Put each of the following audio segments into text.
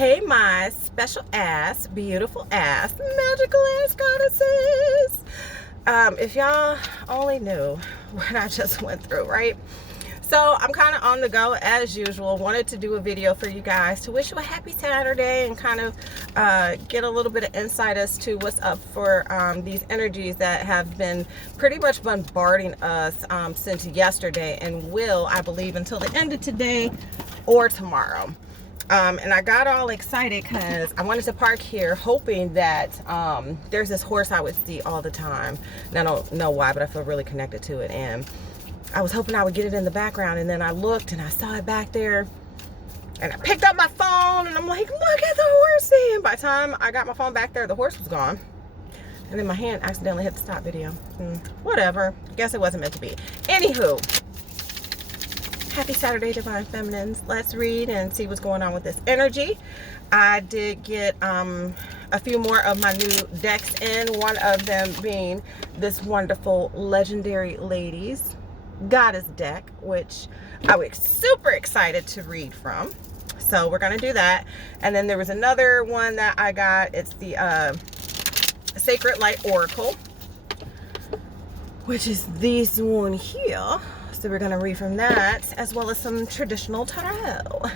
Hey, my special ass, beautiful ass, magical ass goddesses. If y'all only knew what I just went through, right? So I'm kind of on the go as usual. Wanted to do a video for you guys to wish you a happy Saturday and kind of get a little bit of insight as to what's up for these energies that have been pretty much bombarding us since yesterday and will, I believe, until the end of today or tomorrow. And I got all excited because I wanted to park here hoping that there's this horse I would see all the time. And I don't know why, but I feel really connected to it. And I was hoping I would get it in the background. And then I looked and I saw it back there. And I picked up my phone and I'm like, look at the horsey. And by the time I got my phone back there, the horse was gone. And then my hand accidentally hit the stop video. Whatever. I guess it wasn't meant to be. Anywho. Happy Saturday, Divine Feminines. Let's read and see what's going on with this energy. I did get a few more of my new decks in. One of them being this wonderful Legendary Ladies Goddess deck, which I was super excited to read from. So we're going to do that. And then there was another one that I got. It's the Sacred Light Oracle, which is this one here. So we're going to read from that, as well as some traditional tarot.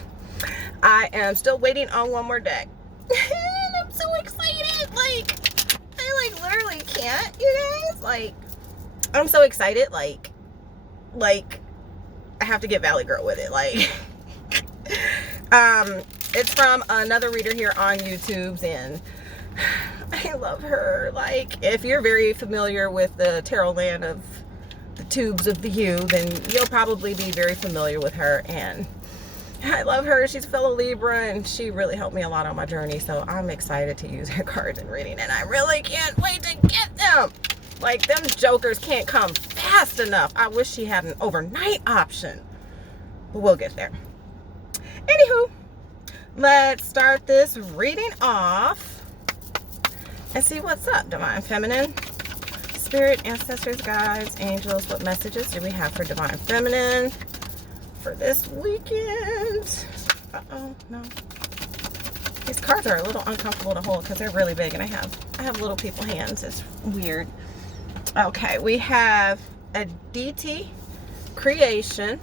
I am still waiting on one more deck. And I'm so excited. I literally can't, you guys. I'm so excited. I have to get Valley Girl with it. It's from another reader here on YouTube's, and I love her. If you're very familiar with the tarot land of the tubes of the U, then you'll probably be very familiar with her, and I love her. She's a fellow Libra, and she really helped me a lot on my journey, so I'm excited to use her cards in reading, and I really can't wait to get them. Them jokers can't come fast enough. I wish she had an overnight option, but we'll get there. Anywho, let's start this reading off and see what's up, Divine Feminine. Spirit, ancestors, guides, angels, what messages do we have for Divine Feminine for this weekend? Uh-oh, no. These cards are a little uncomfortable to hold because they're really big, and I have little people hands. It's weird. Okay, we have Aditi, creation.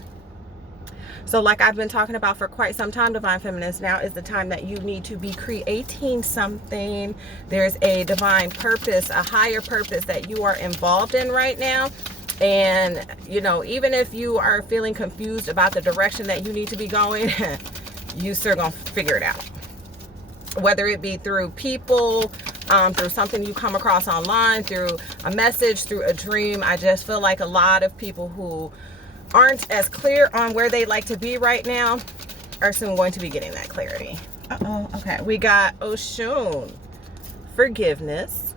So like I've been talking about for quite some time, Divine Feminines, now is the time that you need to be creating something. There's a divine purpose, a higher purpose that you are involved in right now. And, even if you are feeling confused about the direction that you need to be going, you still gonna figure it out. Whether it be through people, through something you come across online, through a message, through a dream. I just feel like a lot of people who aren't as clear on where they like to be right now are soon going to be getting that clarity. Okay, we got Oshun, forgiveness.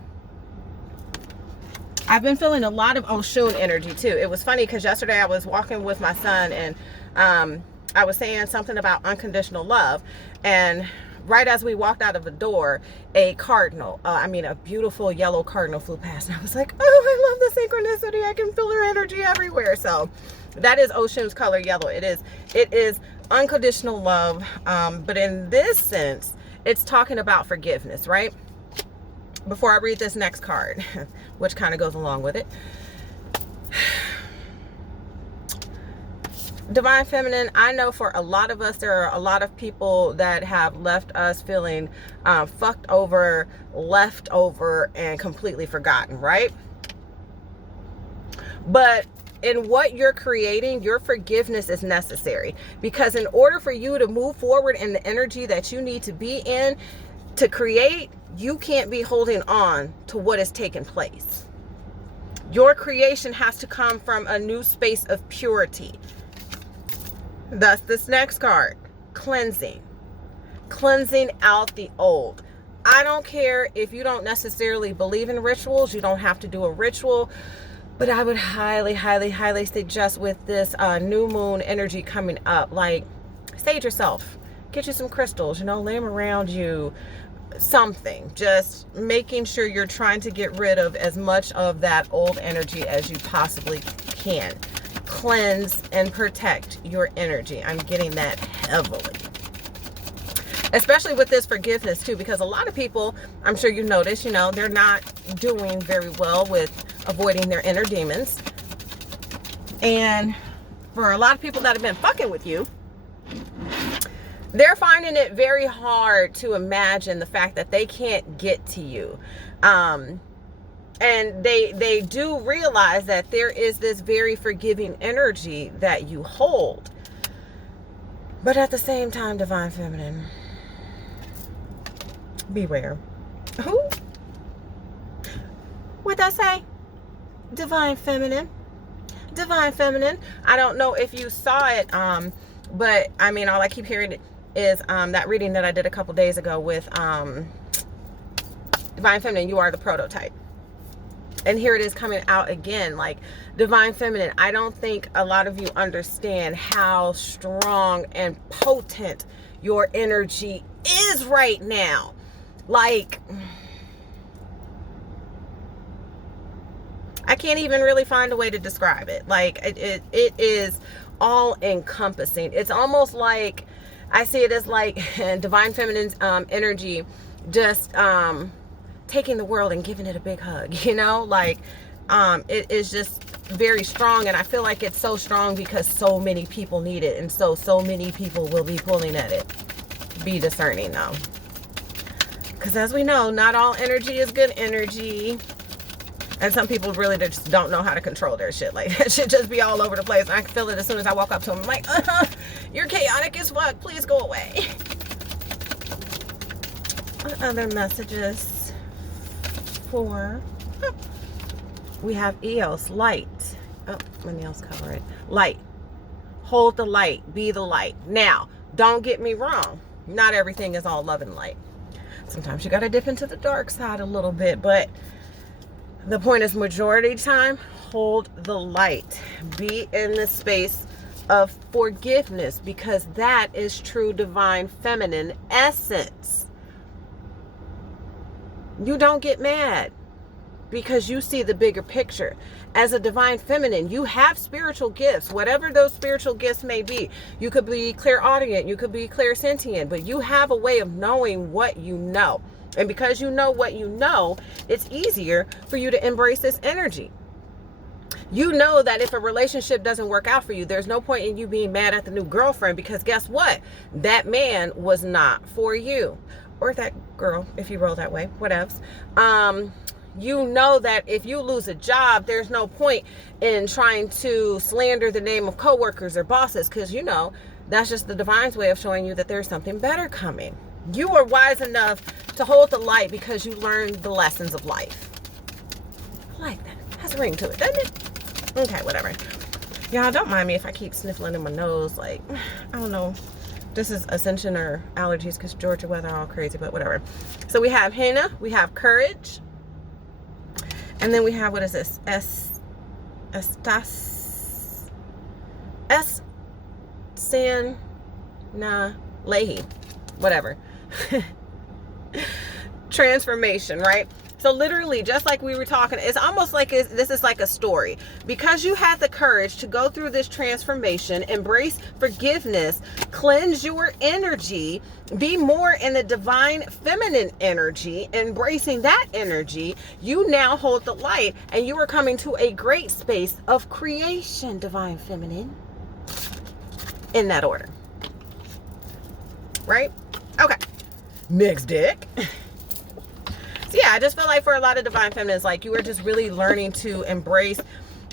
I've been feeling a lot of Oshun energy too. It was funny because yesterday I was walking with my son, and I was saying something about unconditional love, and right as we walked out of the door, a beautiful yellow cardinal flew past, and I was like, oh, I love the synchronicity. I can feel her energy everywhere. So that is Oshun's color, yellow. It is unconditional love. But in this sense, it's talking about forgiveness, right? Before I read this next card, which kind of goes along with it. Divine Feminine, I know for a lot of us, there are a lot of people that have left us feeling fucked over, left over, and completely forgotten, right? But in what you're creating, your forgiveness is necessary, because in order for you to move forward in the energy that you need to be in to create, you can't be holding on to what has taken place. Your creation has to come from a new space of purity. Thus, this next card, cleansing. Cleansing out the old. I don't care if you don't necessarily believe in rituals. You don't have to do a ritual. But I would highly, highly, highly suggest with this new moon energy coming up, sage yourself. Get you some crystals, lay them around you. Something. Just making sure you're trying to get rid of as much of that old energy as you possibly can. Cleanse and protect your energy. I'm getting that heavily. especially with this forgiveness too, because a lot of people, I'm sure you notice, you know, they're not doing very well with avoiding their inner demons. And for a lot of people that have been fucking with you, they're finding it very hard to imagine the fact that they can't get to you. And they do realize that there is this very forgiving energy that you hold. But at the same time, Divine Feminine, beware. Who? What'd I say? Divine Feminine. Divine Feminine. I don't know if you saw it, but I mean, all I keep hearing is that reading that I did a couple days ago with Divine Feminine, you are the prototype. And here it is coming out again, like, Divine Feminine, I don't think a lot of you understand how strong and potent your energy is right now. Like, I can't even really find a way to describe it. Like, it is all encompassing. It's almost like, I see it as like Divine Feminine's energy just taking the world and giving it a big hug, you know, like it is just very strong. And I feel like it's so strong because so many people need it, and so many people will be pulling at it. Be discerning though, because as we know, not all energy is good energy. And some people really just don't know how to control their shit. Like, that shit just be all over the place. And I can feel it as soon as I walk up to them. I'm like, you're chaotic as fuck. Please go away. What other messages for? Oh, we have Eos, light. Oh, my nails cover it. Light. Hold the light. Be the light. Now, don't get me wrong. Not everything is all love and light. Sometimes you got to dip into the dark side a little bit, but the point is, majority of the time, hold the light. Be in the space of forgiveness, because that is true Divine Feminine essence. You don't get mad because you see the bigger picture. As a Divine Feminine, you have spiritual gifts, whatever those spiritual gifts may be. You could be clairaudient, you could be clairsentient, but you have a way of knowing what you know. And because you know what you know, it's easier for you to embrace this energy. You know that if a relationship doesn't work out for you, there's no point in you being mad at the new girlfriend, because guess what? That man was not for you. Or that girl, if you roll that way, whatevs. You know that if you lose a job, there's no point in trying to slander the name of coworkers or bosses, because you know that's just the Divine's way of showing you that there's something better coming. You are wise enough to hold the light because you learned the lessons of life. I like that. Has a ring to it, doesn't it? Okay, whatever. Y'all, don't mind me if I keep sniffling in my nose. Like, I don't know. This is ascension or allergies because Georgia weather all crazy, but whatever. So we have henna. We have courage. And then we have, what is this? Leahy. Whatever. Transformation, right? So literally, just like we were talking, it's almost like this is like a story. Because you had the courage to go through this transformation, embrace forgiveness, cleanse your energy, be more in the Divine Feminine energy, embracing that energy, you now hold the light, and you are coming to a great space of creation, Divine Feminine. In that order. Right? Okay. Mixed dick. So yeah, I just feel like for a lot of Divine Feminines, like, you are just really learning to embrace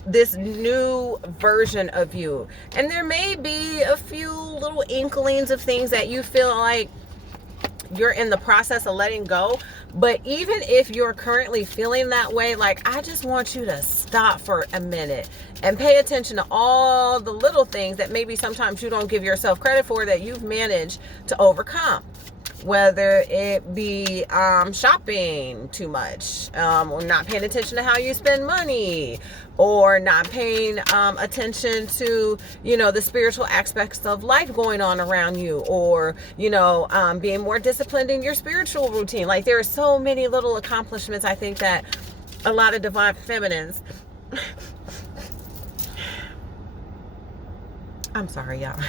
this new version of you. And there may be a few little inklings of things that you feel like you're in the process of letting go. But even if you're currently feeling that way, like, I just want you to stop for a minute and pay attention to all the little things that maybe sometimes you don't give yourself credit for that you've managed to overcome. Whether it be shopping too much, or not paying attention to how you spend money, or not paying attention to, you know, the spiritual aspects of life going on around you, or, you know, being more disciplined in your spiritual routine. Like, there are so many little accomplishments, I think, that a lot of Divine Feminines, I'm sorry, y'all.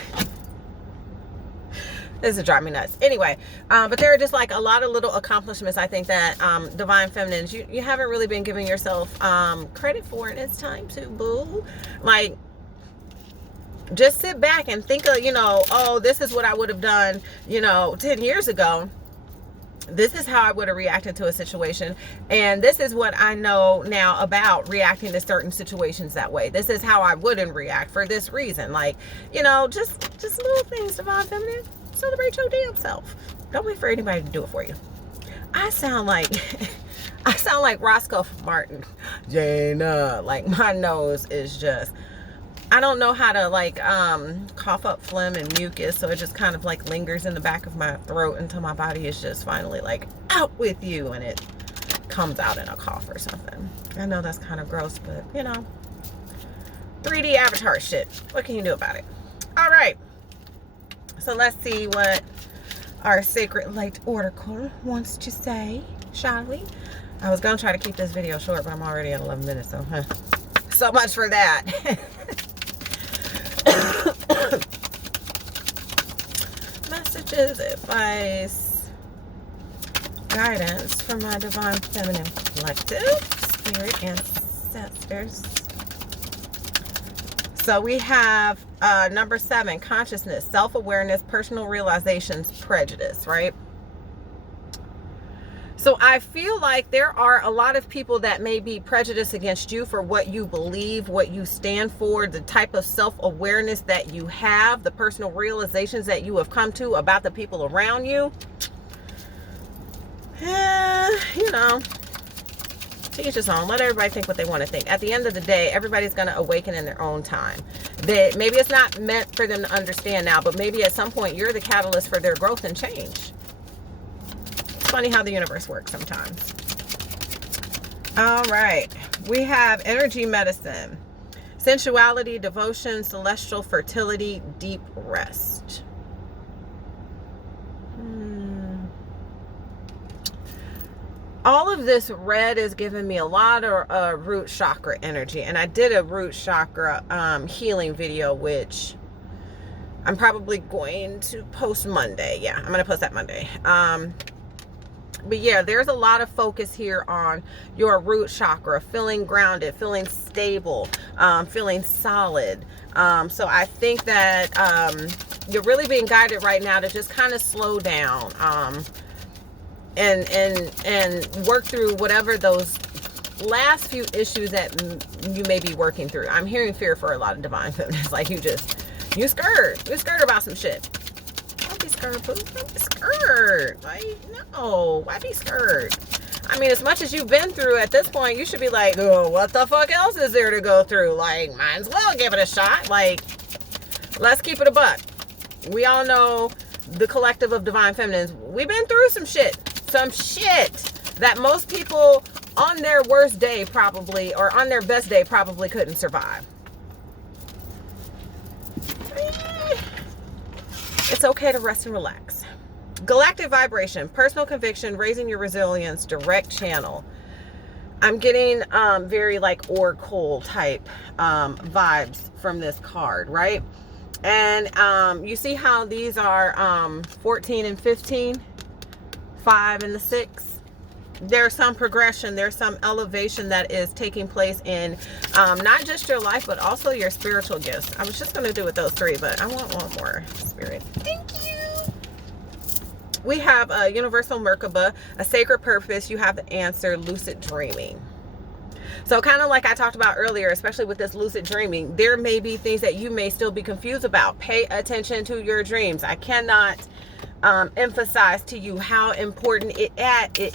This is driving me nuts. Anyway, but there are just like a lot of little accomplishments, I think, that divine feminines, you haven't really been giving yourself credit for, and it's time to, boo. Like, just sit back and think of, oh, this is what I would have done, 10 years ago. This is how I would have reacted to a situation. And this is what I know now about reacting to certain situations that way. This is how I wouldn't react for this reason. Like, just little things, divine feminine. Celebrate your damn self. Don't wait for anybody to do it for you. I sound like Roscoe Martin. Jana. Like, my nose is just, I don't know how to like cough up phlegm and mucus, so it just kind of like lingers in the back of my throat until my body is just finally like, out with you, and it comes out in a cough or something. I know that's kind of gross, but 3D avatar shit. What can you do about it? All right. So let's see what our Sacred Light Oracle wants to say, shall we? I was going to try to keep this video short, but I'm already at 11 minutes, so so much for that. Messages, advice, guidance for my divine feminine collective, spirit ancestors. So we have number 7, consciousness, self-awareness, personal realizations, prejudice, right? So I feel like there are a lot of people that may be prejudiced against you for what you believe, what you stand for, the type of self-awareness that you have, the personal realizations that you have come to about the people around you. To each his own. Let everybody think what they want to think. At the end of the day, everybody's going to awaken in their own time. That maybe it's not meant for them to understand now, but maybe at some point you're the catalyst for their growth and change. Funny how the universe works sometimes. All right, we have energy medicine, sensuality, devotion, celestial fertility, deep rest. All of this red is giving me a lot of root chakra energy, and I did a root chakra healing video, which I'm probably going to post Monday. Yeah, I'm going to post that Monday. But yeah, there's a lot of focus here on your root chakra, feeling grounded, feeling stable, feeling solid. So I think that you're really being guided right now to just kind of slow down and work through whatever those last few issues that you may be working through. I'm hearing fear for a lot of divine feminists. Like, you scared. You're scared about some shit. Don't be scared, boo. Don't be scared. Like, no. Why be scared? I mean, as much as you've been through at this point, you should be like, oh, what the fuck else is there to go through? Like, might as well give it a shot. Like, let's keep it a buck. We all know the collective of divine feminines. We've been through some shit. Some shit that most people on their worst day probably, or on their best day probably couldn't survive. It's okay to rest and relax. Galactic vibration, personal conviction, raising your resilience, direct channel. I'm getting very like oracle type vibes from this card, right? And you see how these are 14 and 15, 5 and the 6. There's some progression, there's some elevation that is taking place in not just your life, but also your spiritual gifts. I was just going to do with those 3, but I want one more, Spirit. Thank you. We have a universal Merkaba, a sacred purpose. You have the answer, lucid dreaming. So kind of like I talked about earlier, especially with this lucid dreaming, there may be things that you may still be confused about. Pay attention to your dreams. I cannot emphasize to you how important it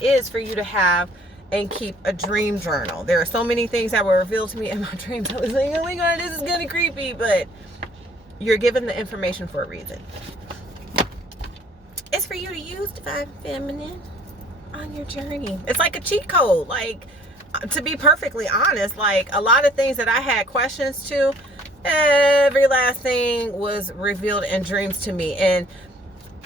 is for you to have and keep a dream journal. There are so many things that were revealed to me in my dreams. I was like, oh my God, this is kind of creepy, but you're given the information for a reason. It's for you to use, divine feminine, on your journey. It's like a cheat code. Like, to be perfectly honest, like a lot of things that I had questions to, every last thing was revealed in dreams to me. And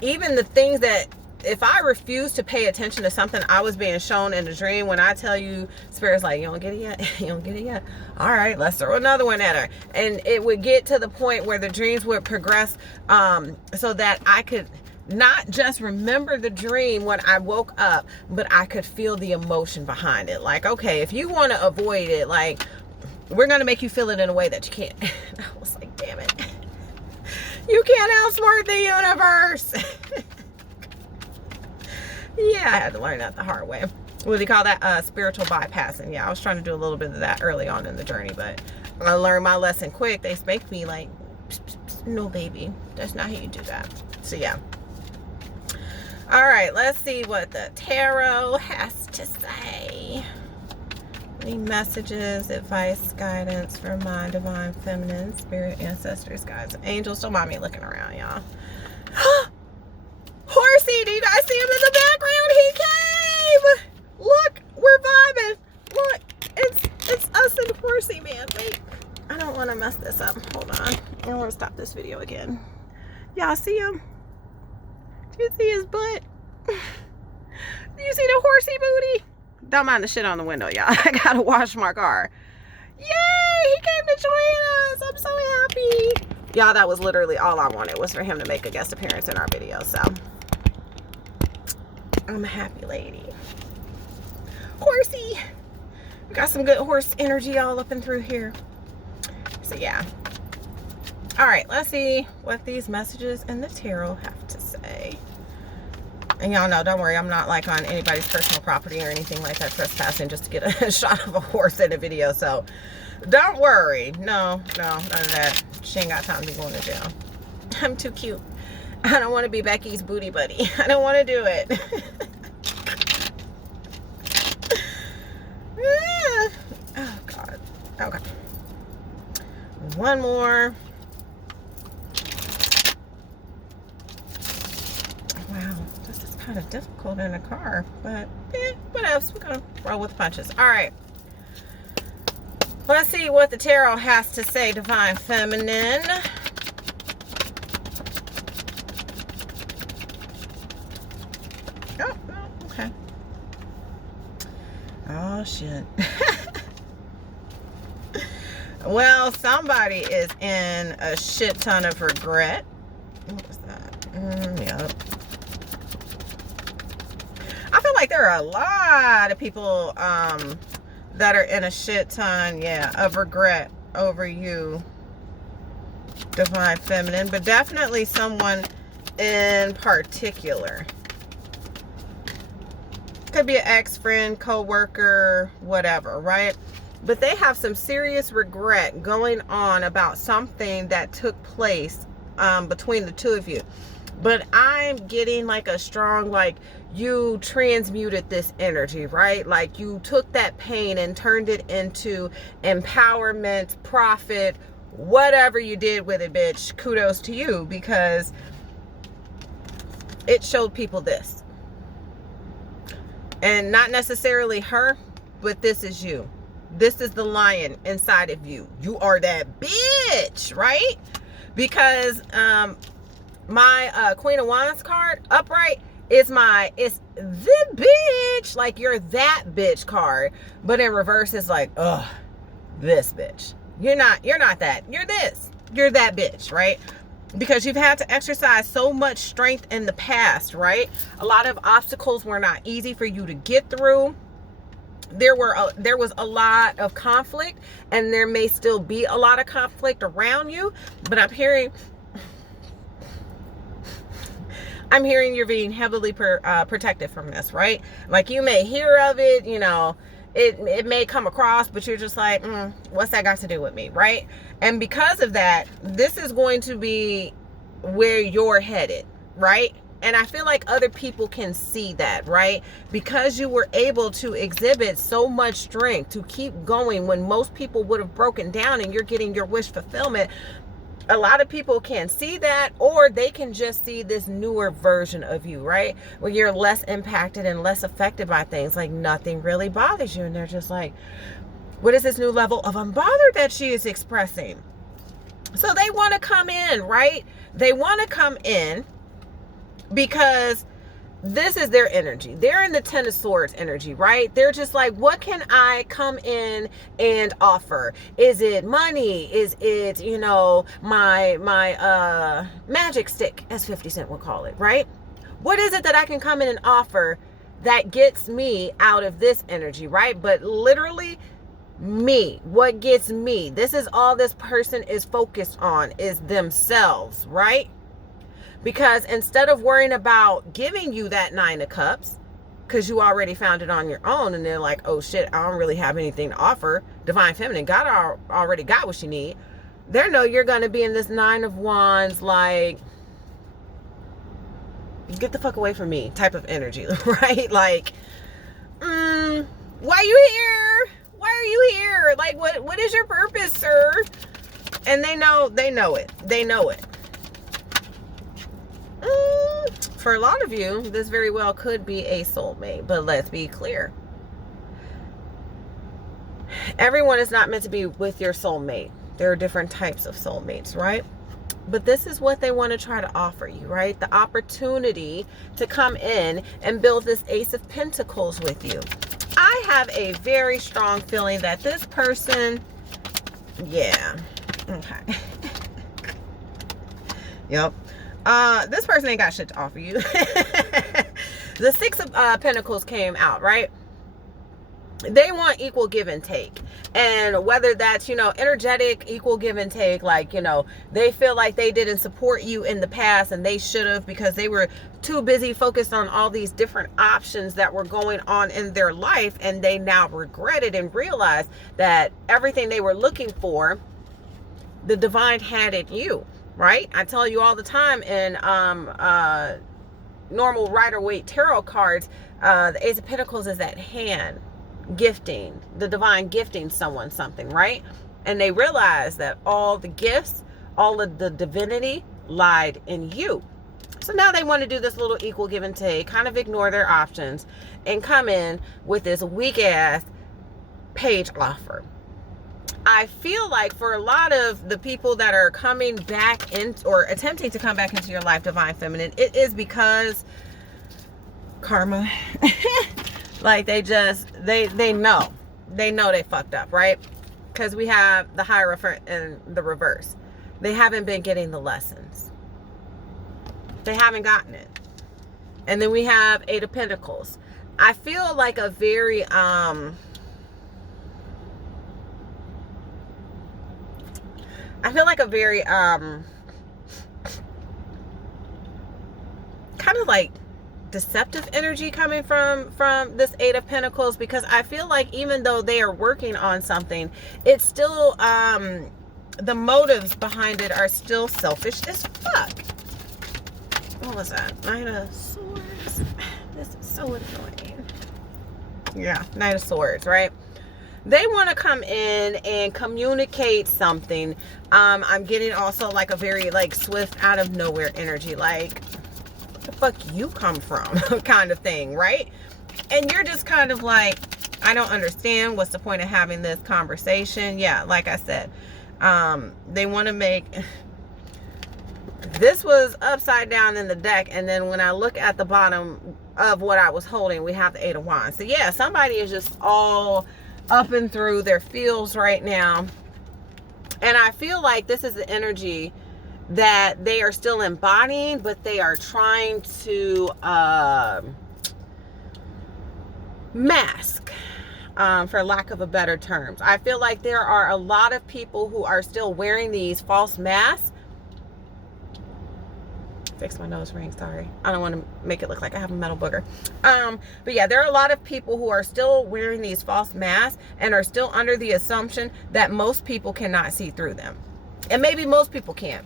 even the things that, if I refuse to pay attention to something I was being shown in a dream, when I tell you, Spirit's like, you don't get it yet? You don't get it yet? All right, let's throw another one at her. And it would get to the point where the dreams would progress so that I could not just remember the dream when I woke up, but I could feel the emotion behind it. Like, okay, if you want to avoid it, like, we're going to make you feel it in a way that you can't. I was like, damn it. You can't outsmart the universe. Yeah, I had to learn that the hard way. What do you call that? Spiritual bypassing. Yeah, I was trying to do a little bit of that early on in the journey, but I learned my lesson quick. They make me like, psst, psst, psst. No, baby, that's not how you do that. So yeah. All right, let's see what the tarot has to say. Any messages, advice, guidance for my divine feminine, spirit, ancestors, guides, angels. Don't mind me looking around, y'all. Horsey, do you guys see him in the background? He came. Look, we're vibing. Look, it's us and Horsey, man. Wait, I don't want to mess this up. Hold on. I want to stop this video again. Y'all see him? Do you see his butt? Do you see the horsey booty? Don't mind the shit on the window, y'all. I gotta wash my car. Yay! He came to join us. I'm so happy. Y'all, that was literally all I wanted, was for him to make a guest appearance in our video. So I'm a happy lady. Horsey. We got some good horse energy all up and through here. So yeah. All right, let's see what these messages in the tarot have to say. And y'all know, don't worry, I'm not like on anybody's personal property or anything like that, trespassing just to get a shot of a horse in a video. So don't worry. No, none of that. She ain't got time to be going to jail. I'm too cute. I don't want to be Becky's booty buddy. I don't want to do it. Oh, God. Okay. One more. Wow, this is kind of difficult in a car, but what else? We're gonna roll with punches. All right, let's see what the tarot has to say, divine feminine. Oh, okay. Oh shit. Well, somebody is in a shit ton of regret. What was that? Yep. I feel like there are a lot of people that are in a shit ton, yeah, of regret over you, divine feminine, but definitely someone in particular. Could be an ex-friend, co-worker, whatever, right? But they have some serious regret going on about something that took place between the two of you. But I'm getting like a strong, like, you transmuted this energy, right? Like, you took that pain and turned it into empowerment, profit, whatever you did with it, bitch. Kudos to you, because it showed people this. And not necessarily her, but this is you. This is the lion inside of you. You are that bitch, right? Because my Queen of Wands card upright is it's the bitch, like, you're that bitch card, but in reverse it's like, ugh, this bitch. You're not that. You're this. You're that bitch, right? Because you've had to exercise so much strength in the past, right? A lot of obstacles were not easy for you to get through. There was a lot of conflict, and there may still be a lot of conflict around you, but I'm hearing you're being heavily protected from this, right? Like, you may hear of it, you know, it may come across, but you're just like, what's that got to do with me, right? And because of that, this is going to be where you're headed, right? And I feel like other people can see that, right? Because you were able to exhibit so much strength to keep going when most people would have broken down, and you're getting your wish fulfillment. A lot of people can see that, or they can just see this newer version of you, right? Where you're less impacted and less affected by things. Like, nothing really bothers you. And they're just like, what is this new level of unbothered that she is expressing? So they want to come in, right? They want to come in because this is their energy. They're in the Ten of Swords energy, right? They're just like, what can I come in and offer? Is it money? Is it, you know, my magic stick, as 50 Cent would call it, right? What is it that I can come in and offer that gets me out of this energy, right? But literally, me, what gets me, this is all this person is focused on, is themselves, right? Because instead of worrying about giving you that Nine of Cups, because you already found it on your own, and they're like, oh shit, I don't really have anything to offer. Divine Feminine already got what she need. They know you're going to be in this Nine of Wands, like, get the fuck away from me type of energy, right? Like, why you here? Why are you here? Like, what is your purpose, sir? And they know it. They know it. For a lot of you, this very well could be a soulmate, but let's be clear. Everyone is not meant to be with your soulmate. There are different types of soulmates, right? But this is what they want to try to offer you, right? The opportunity to come in and build this Ace of Pentacles with you. I have a very strong feeling that this person, yeah, okay. Yep. This person ain't got shit to offer you. The Six of Pentacles came out, right? They want equal give and take. And whether that's, you know, energetic, equal give and take, like, you know, they feel like they didn't support you in the past and they should have, because they were too busy focused on all these different options that were going on in their life, and they now regret it and realize that everything they were looking for, the divine had in you, right? I tell you all the time in normal Rider-Waite tarot cards, the Ace of Pentacles is that hand gifting, the divine gifting someone something, right? And they realize that all the gifts, all of the divinity lied in you. So now they want to do this little equal give and take, kind of ignore their options and come in with this weak ass page offer. I feel like for a lot of the people that are coming back in or attempting to come back into your life, Divine Feminine, it is because karma. Like they know they fucked up, right? Because we have the Hierophant in the reverse. They haven't been getting the lessons. They haven't gotten it. And then we have Eight of Pentacles. I feel like a very kind of like deceptive energy coming from this Eight of Pentacles, because I feel like even though they are working on something, it's still the motives behind it are still selfish as fuck. What was that? Knight of Swords. This is so annoying. Yeah, Knight of Swords, right? They want to come in and communicate something. I'm getting also like a very like swift out of nowhere energy, like the fuck you come from kind of thing, right? And you're just kind of like, I don't understand, what's the point of having this conversation? Yeah, like I said, they want to make, this was upside down in the deck, and then when I look at the bottom of what I was holding, we have the Eight of Wands. So yeah, somebody is just all up and through their feels right now, and I feel like this is the energy that they are still embodying, but they are trying to mask, for lack of a better terms. I feel like there are a lot of people who are still wearing these false masks. Fix my nose ring, sorry. I don't want to make it look like I have a metal booger. But yeah, there are a lot of people who are still wearing these false masks and are still under the assumption that most people cannot see through them. And maybe most people can't.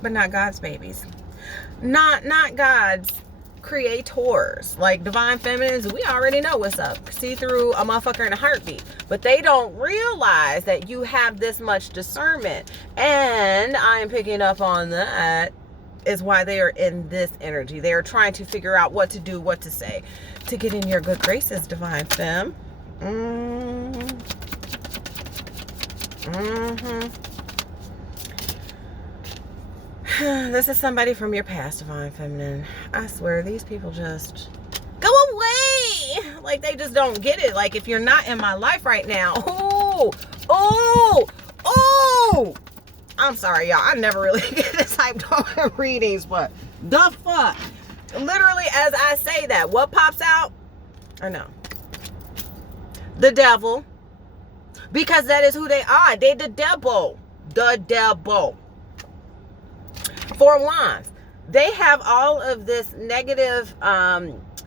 But not God's babies. Not God's creators. Like Divine Feminines, we already know what's up. See through a motherfucker in a heartbeat. But they don't realize that you have this much discernment. And I'm picking up on that is why they are in this energy. They are trying to figure out what to do, what to say to get in your good graces, Divine Fem. This is somebody from your past, Divine Feminine. I swear, these people just go away. Like, they just don't get it. Like, if you're not in my life right now, I'm sorry, y'all. I never really get this hyped on readings, but the fuck? Literally, as I say that, what pops out? I know. The devil. Because that is who they are. They the devil. The devil. Four of Wands. They have all of this negative,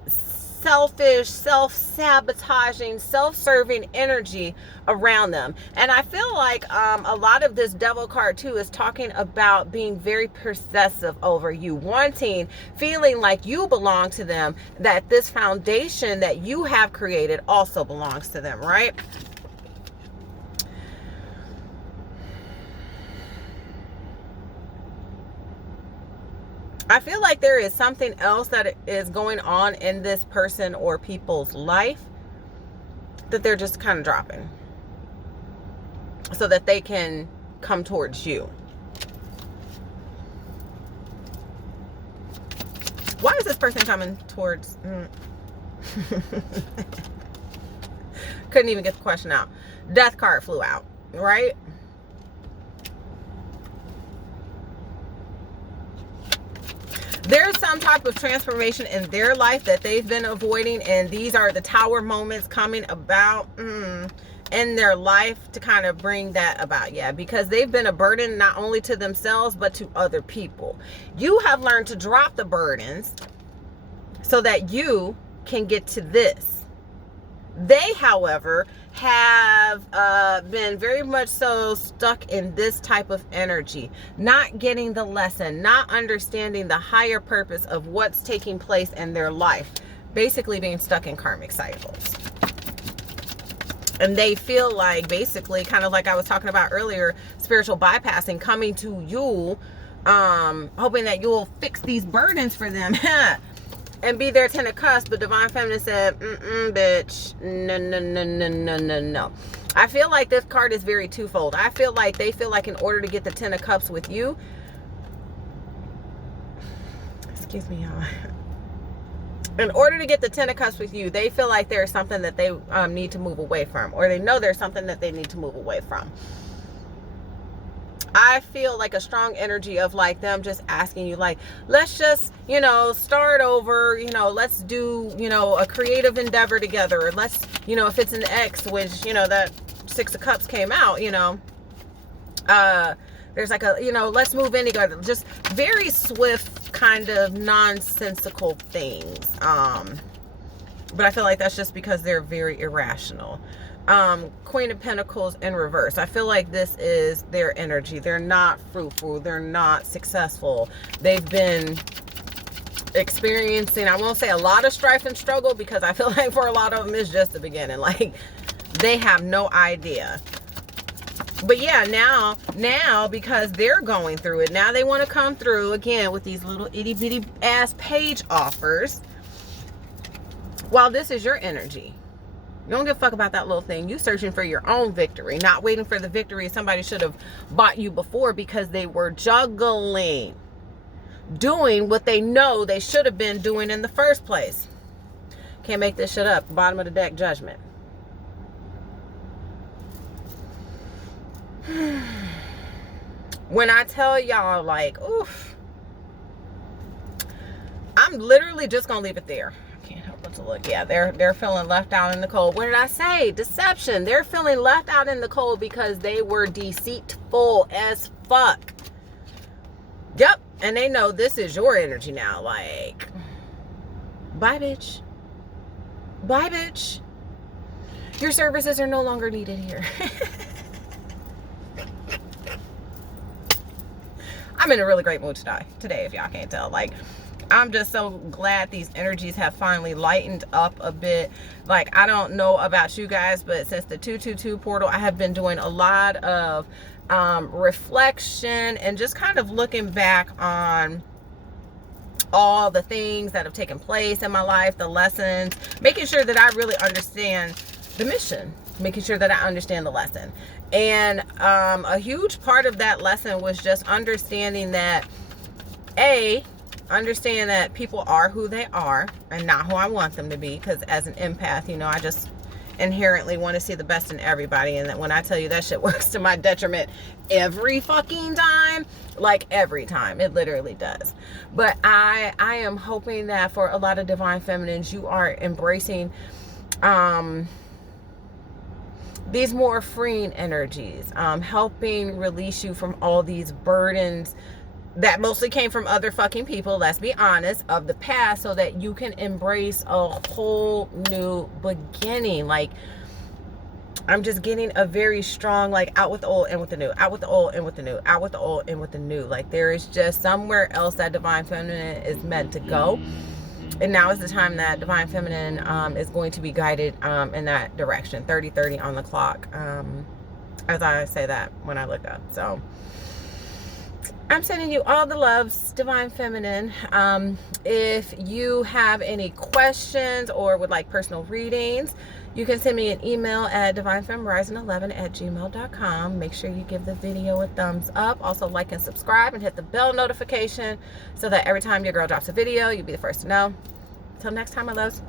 selfish, self-sabotaging, self-serving energy around them. And I feel like a lot of this devil card too is talking about being very possessive over you, feeling like you belong to them, that this foundation that you have created also belongs to them, right? I feel like there is something else that is going on in this person or people's life that they're just kind of dropping so that they can come towards you. Why is this person coming towards? Couldn't even get the question out. Death card flew out, right? There's some type of transformation in their life that they've been avoiding, and these are the tower moments coming about in their life to kind of bring that about. Yeah, because they've been a burden not only to themselves but to other people. You have learned to drop the burdens so that you can get to this. They, however, have been very much so stuck in this type of energy, not getting the lesson, not understanding the higher purpose of what's taking place in their life, basically being stuck in karmic cycles. And they feel like, basically, kind of like I was talking about earlier, spiritual bypassing, coming to you, hoping that you'll fix these burdens for them. And be their 10 of cups, but Divine Feminine said, bitch, no. I feel like this card is very twofold. I feel like they feel like in order to get the 10 of cups with you, excuse me, y'all. In order to get the 10 of cups with you, they feel like there's something that they need to move away from, or they know there's something that they need to move away from. I feel like a strong energy of like them just asking you, like, let's just, start over, let's do, a creative endeavor together. Or let's, if it's an ex, which, that 6 of Cups came out, there's like a, let's move in together. Just very swift kind of nonsensical things. But I feel like that's just because they're very irrational. Queen of Pentacles in reverse. I feel like this is their energy. They're not fruitful. They're not successful. They've been experiencing, I won't say a lot of strife and struggle, because I feel like for a lot of them it's just the beginning. Like, they have no idea. But yeah, now because they're going through it, now they want to come through again with these little itty bitty ass page offers. While this is your energy. You don't give a fuck about that little thing. You searching for your own victory, not waiting for the victory somebody should have bought you before, because they were juggling, doing what they know they should have been doing in the first place. Can't make this shit up. Bottom of the deck, Judgment. When I tell y'all, like, oof, I'm literally just gonna leave it there. Can't help but to look. Yeah, they're feeling left out in the cold. What did I say? Deception. They're feeling left out in the cold because they were deceitful as fuck. Yep. And they know this is your energy now. Like, bye, bitch. Bye, bitch. Your services are no longer needed here. I'm in a really great mood today, if y'all can't tell. Like, I'm just so glad these energies have finally lightened up a bit. Like, I don't know about you guys, but since the 222 portal, I have been doing a lot of reflection and just kind of looking back on all the things that have taken place in my life, the lessons, making sure that I really understand the mission, making sure that I understand the lesson. And a huge part of that lesson was just understanding that understand that people are who they are and not who I want them to be, because as an empath, you know, I just inherently want to see the best in everybody, and that when I tell you that shit works to my detriment every fucking time, like every time, it literally does. But I am hoping that for a lot of divine feminines, you are embracing these more freeing energies, helping release you from all these burdens that mostly came from other fucking people, let's be honest, of the past, so that you can embrace a whole new beginning. Like, I'm just getting a very strong, like, out with the old, in with the new, out with the old, in with the new, out with the old, in with the new. Like, there is just somewhere else that divine feminine is meant to go. And now is the time that divine feminine is going to be guided in that direction. 30:30 on the clock, as I say that when I look up. So I'm sending you all the loves, divine feminine. If you have any questions or would like personal readings, you can send me an email at divinefemhorizon11@gmail.com. Make sure you give the video a thumbs up. Also, like and subscribe and hit the bell notification so that every time your girl drops a video, you'll be the first to know. Until next time, my loves.